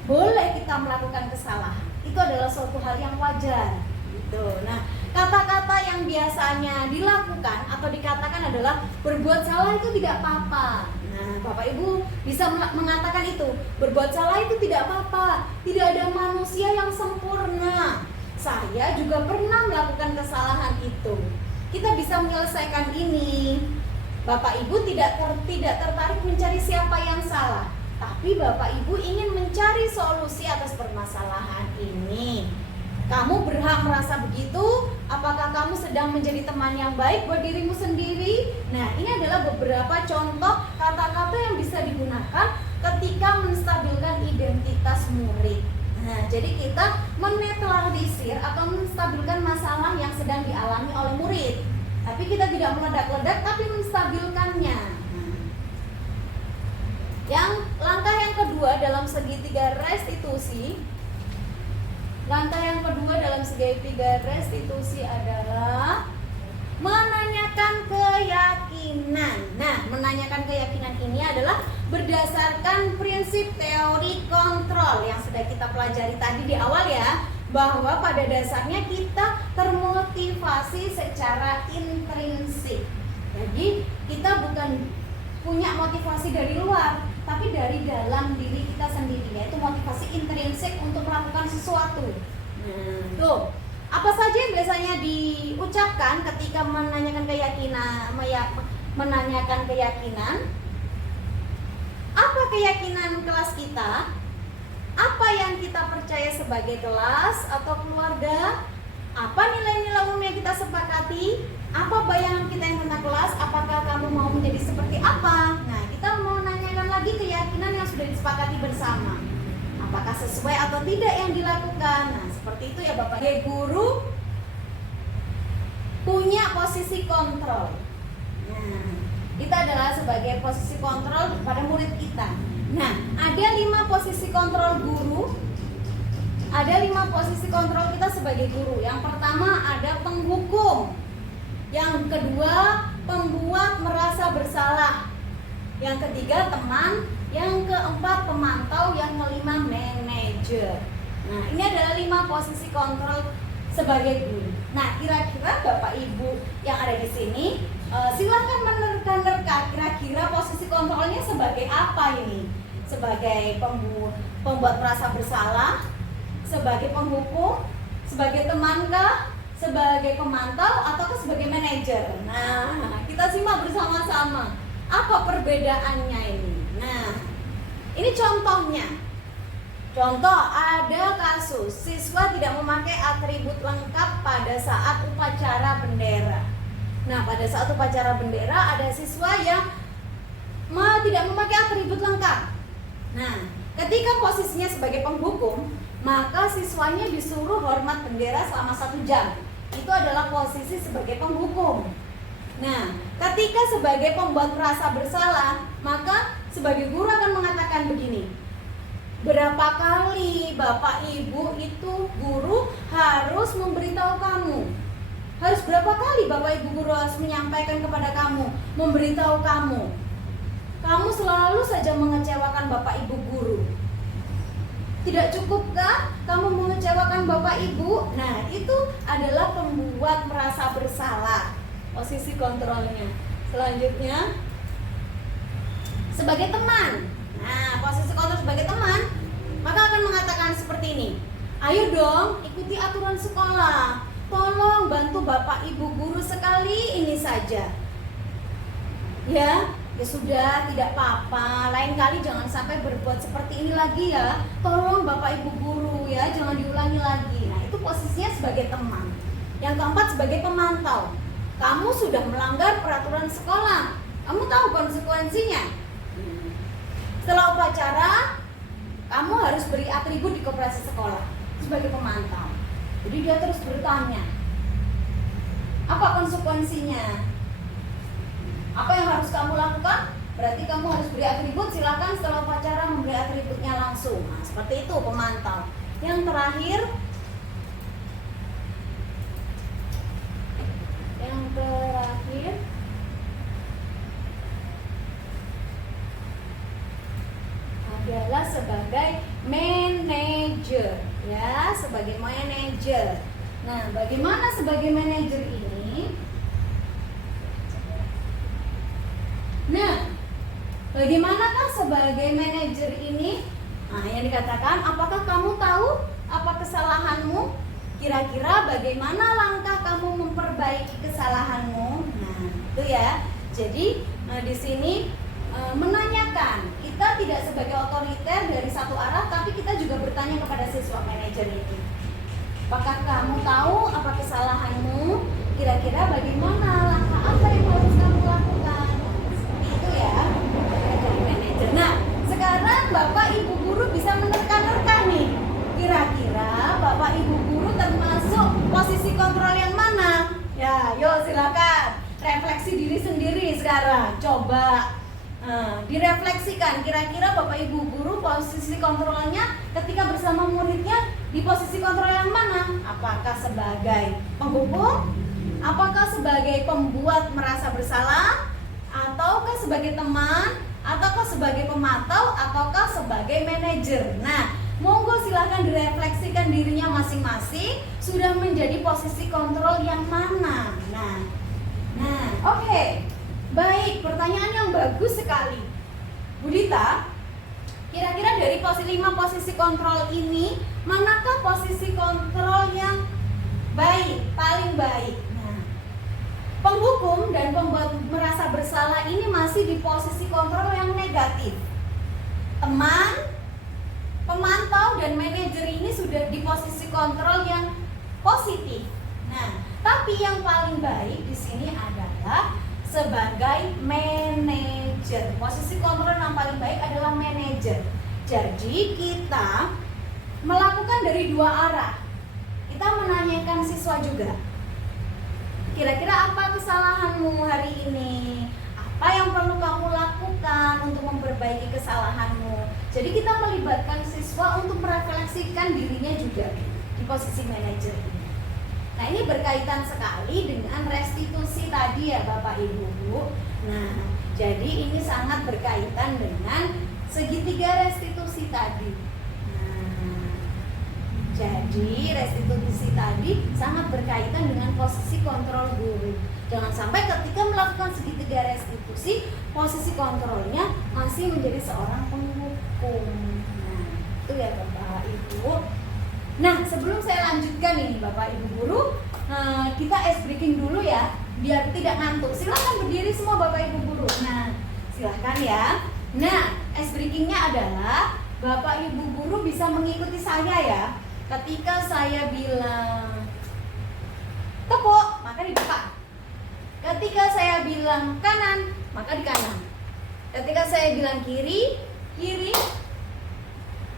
Boleh kita melakukan kesalahan, itu adalah suatu hal yang wajar. Gitu. Nah, kata-kata yang biasanya dilakukan atau dikatakan adalah berbuat salah itu tidak apa-apa. Nah, Bapak Ibu bisa mengatakan itu, berbuat salah itu tidak apa-apa. Tidak ada manusia yang sempurna. Saya juga pernah melakukan kesalahan itu. Kita bisa menyelesaikan ini. Bapak Ibu tidak tertarik mencari siapa yang salah, tapi Bapak Ibu ingin mencari solusi atas permasalahan ini. Kamu berhak merasa begitu. Apakah kamu sedang menjadi teman yang baik buat dirimu sendiri? Nah, ini adalah beberapa contoh kata-kata yang bisa digunakan ketika menstabilkan identitas murid. Nah, jadi kita menetralisir atau menstabilkan masalah yang sedang dialami oleh murid. Tapi kita tidak meledak-ledak, tapi menstabilkannya. Yang langkah yang kedua dalam segitiga restitusi, adalah menanyakan keyakinan. Nah, menanyakan keyakinan ini adalah berdasarkan prinsip teori kontrol yang sudah kita pelajari tadi di awal ya, bahwa pada dasarnya kita termotivasi secara intrinsik. Jadi kita bukan punya motivasi dari luar, tapi dari dalam diri kita sendiri, yaitu motivasi intrinsik untuk melakukan sesuatu. Tuh, apa saja yang biasanya diucapkan ketika menanyakan keyakinan? Apa keyakinan kelas kita? Apa yang kita percaya sebagai kelas atau keluarga? Apa nilai-nilai umum yang kita sepakati? Apa bayangan kita yang tentang kelas? Apakah kamu mau menjadi seperti apa? Nah, kita mau nanyakan lagi keyakinan yang sudah disepakati bersama. Apakah sesuai atau tidak yang dilakukan? Nah, seperti itu ya Bapak. Guru punya posisi kontrol. Nah, kita adalah sebagai posisi kontrol pada murid kita. Nah, ada 5 posisi kontrol guru. Ada 5 posisi kontrol kita sebagai guru. Yang pertama ada penghukum. Yang kedua, pembuat merasa bersalah. Yang ketiga, teman. Yang keempat, pemantau. Yang kelima, manajer. Nah, ini adalah 5 posisi kontrol sebagai guru. Nah, kira-kira Bapak Ibu yang ada di sini, silahkan menerka-nerka kira-kira posisi kontrolnya sebagai apa ini? Sebagai pembuat merasa bersalah, sebagai penghukum, sebagai temankah, sebagai pemantau, ataukah sebagai manajer? Nah, kita simak bersama-sama. Apa perbedaannya ini? Nah, ini contohnya. Contoh, ada kasus siswa tidak memakai atribut lengkap pada saat upacara bendera. Nah, pada saat upacara bendera ada siswa yang tidak memakai atribut lengkap. Nah, ketika posisinya sebagai penghukum, maka siswanya disuruh hormat bendera selama 1 jam. Itu adalah posisi sebagai penghukum. Nah, ketika sebagai pembuat merasa bersalah, maka sebagai guru akan mengatakan begini. Berapa kali Bapak Ibu itu guru harus memberitahu kamu? Harus berapa kali Bapak Ibu guru harus menyampaikan kepada kamu, memberitahu kamu? Kamu selalu saja mengecewakan Bapak Ibu guru. Tidak cukupkah kamu mengecewakan Bapak Ibu? Nah, itu adalah pembuat merasa bersalah. Posisi kontrolnya. Selanjutnya, sebagai teman. Nah, posisi kontrol sebagai teman, maka akan mengatakan seperti ini. Ayo dong, ikuti aturan sekolah. Tolong bantu Bapak Ibu guru sekali ini saja. Ya sudah, tidak apa-apa. Lain kali jangan sampai berbuat seperti ini lagi ya. Tolong Bapak Ibu guru ya, jangan diulangi lagi. Nah, itu posisinya sebagai teman. Yang keempat, sebagai pemantau. Kamu sudah melanggar peraturan sekolah. Kamu tahu konsekuensinya. Setelah upacara, kamu harus beri atribut di koperasi sekolah sebagai pemantau. Jadi dia terus bertanya, apa konsekuensinya? Apa yang harus kamu lakukan? Berarti kamu harus beri atribut. Silakan setelah upacara memberi atributnya langsung. Nah, seperti itu pemantau. Yang terakhir, adalah sebagai manajer, ya, sebagai manajer. Nah, bagaimana sebagai manajer ini? Nah, bagaimanakah sebagai manajer ini? Nah, yang dikatakan, apakah kamu tahu apa kesalahanmu? Kira-kira bagaimana langkah kamu memperbaiki kesalahanmu? Nah, itu ya. Jadi di sini menanyakan, kita tidak sebagai otoriter dari satu arah, tapi kita juga bertanya kepada siswa manajer ini. Apakah kamu tahu apa kesalahanmu? Kira-kira bagaimana langkah apa yang harus kamu lakukan? Itu ya, dari manajer. Nah, sekarang Bapak Ibu guru bisa menerka-nerka nih. Kira-kira Bapak Ibu guru termasuk posisi kontrol yang mana? Ya, yuk silakan refleksi diri sendiri sekarang. Coba direfleksikan, kira-kira Bapak Ibu guru posisi kontrolnya ketika bersama muridnya di posisi kontrol yang mana? Apakah sebagai penghukum? Apakah sebagai pembuat merasa bersalah? Ataukah sebagai teman? Ataukah sebagai pemantau? Ataukah sebagai manajer? Nah, monggo silahkan direfleksikan dirinya masing-masing sudah menjadi posisi kontrol yang mana. Nah, oke. Baik, pertanyaan yang bagus sekali. Bu Dita, kira-kira dari 5 posisi kontrol ini, manakah posisi kontrol yang baik, paling baik? Nah, penghukum dan pembuat merasa bersalah ini masih di posisi kontrol yang negatif. Teman, pemantau, dan manajer ini sudah di posisi kontrol yang positif. Nah, tapi yang paling baik di sini adalah sebagai manajer. Posisi kontrol yang paling baik adalah manajer. Jadi kita melakukan dari 2 arah. Kita menanyakan siswa juga. Kira-kira apa kesalahanmu hari ini? Apa yang perlu kamu lakukan untuk memperbaiki kesalahanmu? Jadi kita melibatkan siswa untuk merefleksikan dirinya juga di posisi manajer ini. Nah, ini berkaitan sekali dengan restitusi tadi ya Bapak Ibu. Nah, jadi ini sangat berkaitan dengan segitiga restitusi tadi. Nah, Jadi restitusi tadi sangat berkaitan dengan posisi kontrol guru. Jangan sampai ketika melakukan segitiga restitusi, posisi kontrolnya masih menjadi seorang penghukum. Nah, itu ya Bapak Ibu. Nah, sebelum saya lanjutkan ini Bapak Ibu guru, kita ice breaking dulu ya, biar tidak ngantuk. Silahkan berdiri semua Bapak Ibu guru. Nah, silahkan ya. Nah, ice breakingnya adalah Bapak Ibu guru bisa mengikuti saya ya. Ketika saya bilang tepuk, maka di depan. Ketika saya bilang kanan, maka di kanan. Ketika saya bilang kiri, kiri.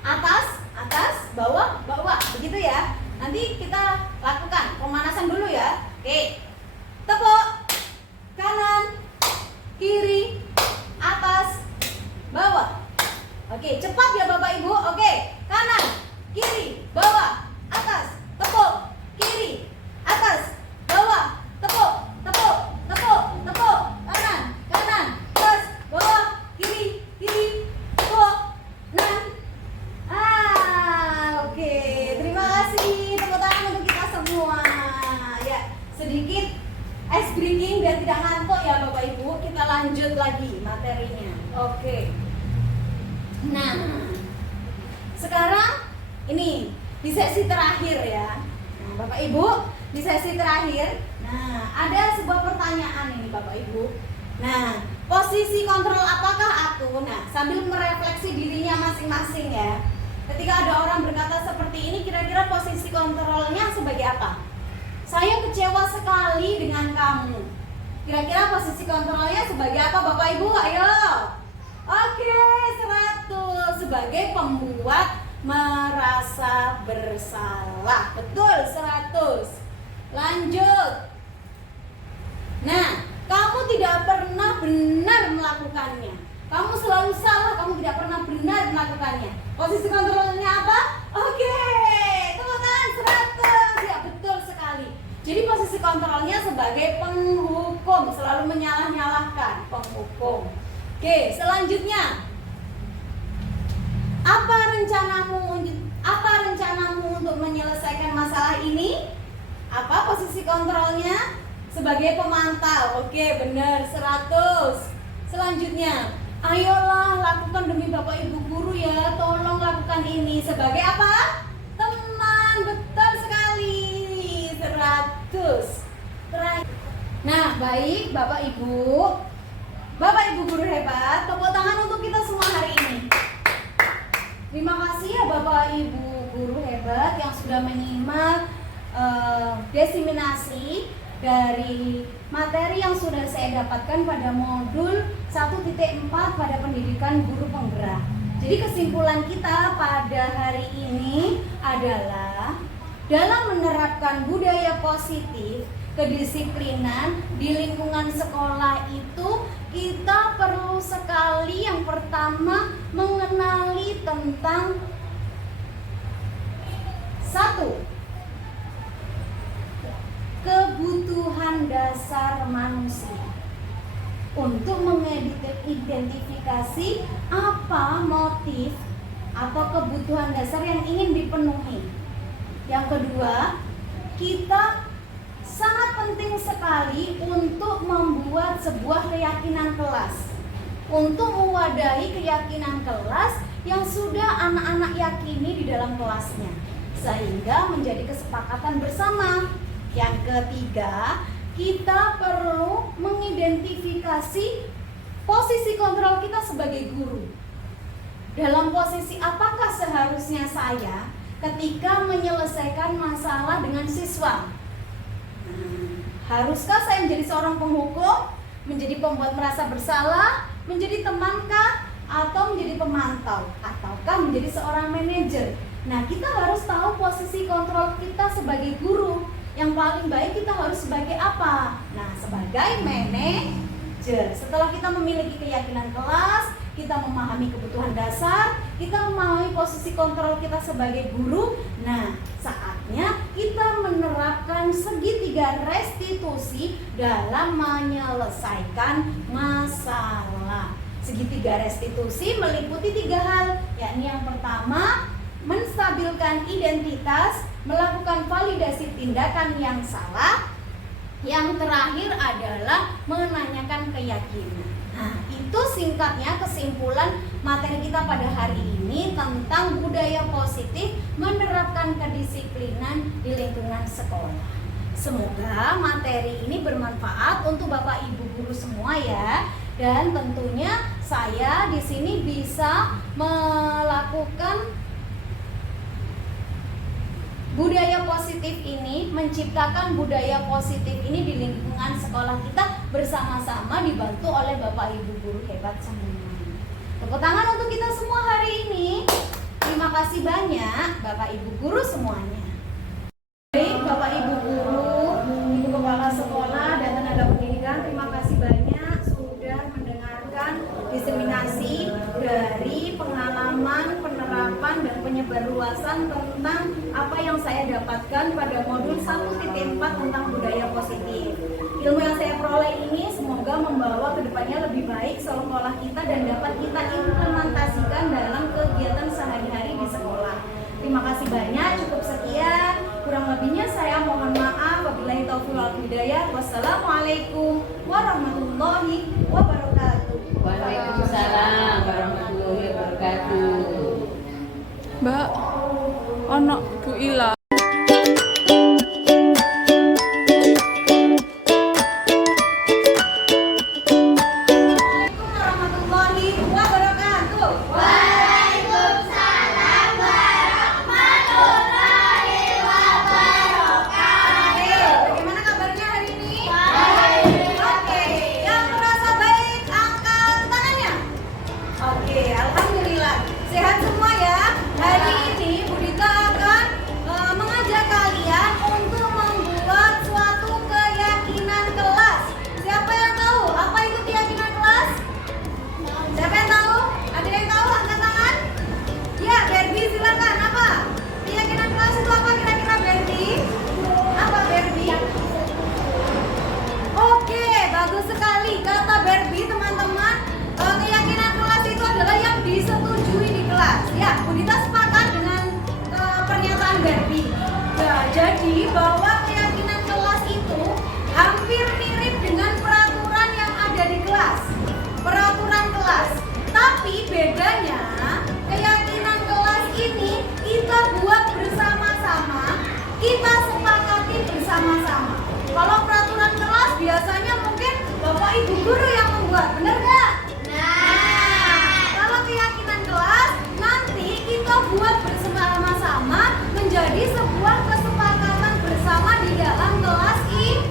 Atas, atas, bawah, bawah. Begitu ya. Nanti kita lakukan pemanasan dulu ya. Oke. Tepuk. Kanan, kiri, atas, bawah. Oke, cepat ya Bapak Ibu. Oke. Kanan, kiri, bawah, atas, tepuk, kiri, atas, bawah, tepuk, tepuk, tepuk, tepuk, kanan, kanan, atas, bawah, kiri, kiri, tepuk, kanan. Oke, terima kasih. Tepuk tangan untuk kita semua. Ya, sedikit ice breaking biar tidak ngantuk ya Bapak Ibu. Kita lanjut lagi materinya. Oke. Nah, sekarang ini di sesi terakhir ya. Nah, Bapak Ibu, di sesi terakhir, nah ada sebuah pertanyaan ini Bapak Ibu. Nah, posisi kontrol apakah aku? Nah, sambil merefleksi dirinya masing-masing ya. Ketika ada orang berkata seperti ini, kira-kira posisi kontrolnya sebagai apa? Saya kecewa sekali dengan kamu. Kira-kira posisi kontrolnya sebagai apa Bapak Ibu? Ayo. Oke, 100 sebagai pembuat merasa bersalah. Betul, 100. Lanjut. Nah, kamu tidak pernah benar melakukannya. Kamu selalu salah, kamu tidak pernah benar melakukannya. Posisi kontrolnya apa? Oke, tepuk tangan 100. Ya, betul sekali. Jadi posisi kontrolnya sebagai penghukum, selalu menyalah-nyalahkan, penghukum. Oke, selanjutnya. Apa rencanamu untuk menyelesaikan masalah ini? Apa posisi kontrolnya? Sebagai pemantau. Oke, benar, 100. Selanjutnya, ayolah lakukan demi Bapak Ibu guru ya. Tolong lakukan ini. Sebagai apa? Teman. Betul sekali. 100. Nah, baik Bapak Ibu. Bapak Ibu guru hebat, tepuk tangan untuk kita semua hari ini. Terima kasih ya Bapak Ibu guru hebat yang sudah menyimak desiminasi dari materi yang sudah saya dapatkan pada modul 1.4 pada pendidikan guru penggerak. Jadi kesimpulan kita pada hari ini adalah dalam menerapkan budaya positif, kedisiplinan di lingkungan sekolah itu kita perlu sekali yang pertama mengenali tentang 1. Kebutuhan dasar manusia. Untuk mengidentifikasi apa motif atau kebutuhan dasar yang ingin dipenuhi. Yang kedua, kita sangat penting sekali untuk membuat sebuah keyakinan kelas, untuk mewadahi keyakinan kelas yang sudah anak-anak yakini di dalam kelasnya, sehingga menjadi kesepakatan bersama. Yang ketiga, kita perlu mengidentifikasi posisi kontrol kita sebagai guru. Dalam posisi apakah seharusnya saya ketika menyelesaikan masalah dengan siswa? Haruskah saya menjadi seorang penghukum, menjadi pembuat merasa bersalah, menjadi temankah, atau menjadi pemantau, ataukah menjadi seorang manajer? Nah, kita harus tahu posisi kontrol kita sebagai guru. Yang paling baik kita harus sebagai apa? Nah, sebagai manajer. Setelah kita memiliki keyakinan kelas, kita memahami kebutuhan dasar, kita memahami posisi kontrol kita sebagai guru. Nah, saatnya kita menerapkan segitiga restitusi dalam menyelesaikan masalah. Segitiga restitusi meliputi 3 hal, yakni yang pertama, menstabilkan identitas, melakukan validasi tindakan yang salah. Yang terakhir adalah menanyakan keyakinan. Nah, itu singkatnya kesimpulan materi kita pada hari ini tentang budaya positif menerapkan kedisiplinan di lingkungan sekolah. Semoga materi ini bermanfaat untuk Bapak Ibu guru semua ya. Dan tentunya saya di sini bisa melakukan budaya positif ini, menciptakan budaya positif ini di lingkungan sekolah kita bersama-sama dibantu oleh Bapak Ibu guru hebat semua. Tepuk tangan untuk kita semua hari ini. Terima kasih banyak Bapak Ibu guru semuanya. Baik Bapak Ibu guru, Ibu Kepala Sekolah dan tenaga pendidikan, terima kasih banyak sudah mendengarkan diseminasi dari pengalaman, penerapan dan penyebarluasan tentang apa yang saya dapatkan pada modul 1.4 tentang budaya positif. Ilmu yang saya peroleh ini semoga membawa kedepannya lebih baik sekolah kita dan dapat kita implementasikan dalam kegiatan sehari-hari di sekolah. Terima kasih banyak, cukup sekian. Kurang lebihnya saya mohon maaf. Wabillahi taufiq wal hidayah. Wassalamualaikum warahmatullahi wabarakatuh. Waalaikumsalam warahmatullahi wabarakatuh. Mbak, ono Bu Ila. Assalamualaikum warahmatullahi wabarakatuh. Waalaikumsalam warahmatullahi wabarakatuh. Bagaimana kabarnya hari ini? Baik. Oke, yang merasa baik angkat tangannya. Oke, alhamdulillah. Sehat semua ya. Hari ini Budita akan mengajak kalian untuk membuat suatu keyakinan kelas. Siapa yang tahu apa itu keyakinan kelas? Siapa yang tahu? Ada yang tahu? Angkat tangan. Ya, Barbie silakan. Apa? Keyakinan kelas itu apa kira-kira Barbie? Apa Barbie? Oke, bagus sekali kata Barbie teman-teman. Keyakinan kelas itu adalah yang disetujui di kelas. Ya, Budita sepakat dengan pernyataan Barbie. Ya, jadi bahwa keyakinan kelas itu hampir mirip dengan peraturan yang ada di kelas. Peraturan kelas. Tapi bedanya keyakinan kelas ini kita buat bersama-sama, kita sepakati bersama-sama. Kalau peraturan kelas biasanya mungkin Bapak Ibu guru yang membuat, benar nggak? Kalau keyakinan kelas nanti kita buat bersama-sama menjadi sebuah kesepakatan bersama di dalam kelas ini.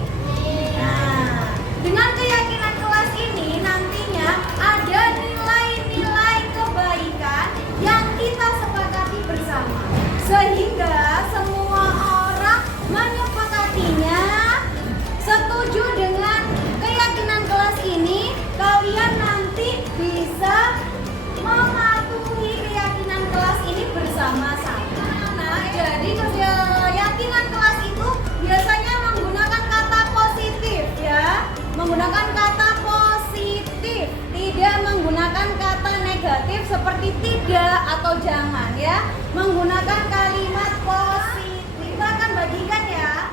Nah, dengan keyakinan kelas ini nantinya ada nilai-nilai kebaikan yang kita sepakati bersama, sehingga semua orang menyepakatinya, setuju dengan keyakinan kelas ini. Kalian nanti bisa mematuhi keyakinan kelas ini bersama-sama. Nah, jadi keyakinan kelas itu biasanya menggunakan kata positif ya, menggunakan kata positif, tidak menggunakan kata negatif seperti tidak atau jangan ya, menggunakan kalimat positif. Kita akan bagikan ya.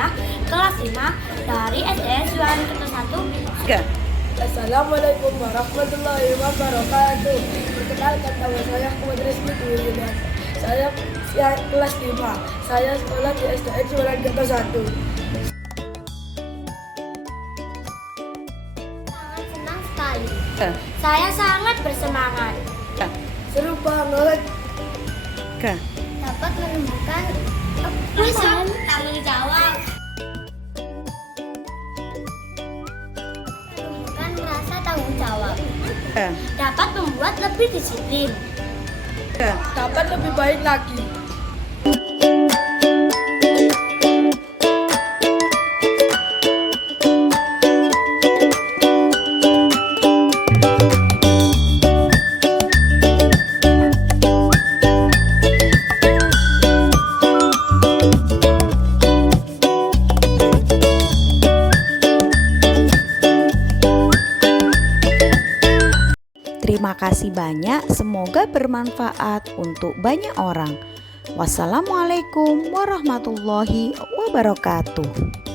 Sarah, kelas 5 dari SDN Jualan Kerta 1. Assalamualaikum warahmatullahi wabarakatuh. Perkenalkan nama saya Ahmad Rizky Dwilidan. Saya kelas 5. Saya sekolah di SDN Jualan Kerta 1. Sangat senang sekali. Saya sangat bersemangat. Seru banget. Dapat menemukan rasa tanggung jawab. Menemukan rasa tanggung jawab. Dapat membuat lebih disiplin. Dapat lebih baik lagi. Terima kasih banyak, semoga bermanfaat untuk banyak orang. Wassalamualaikum warahmatullahi wabarakatuh.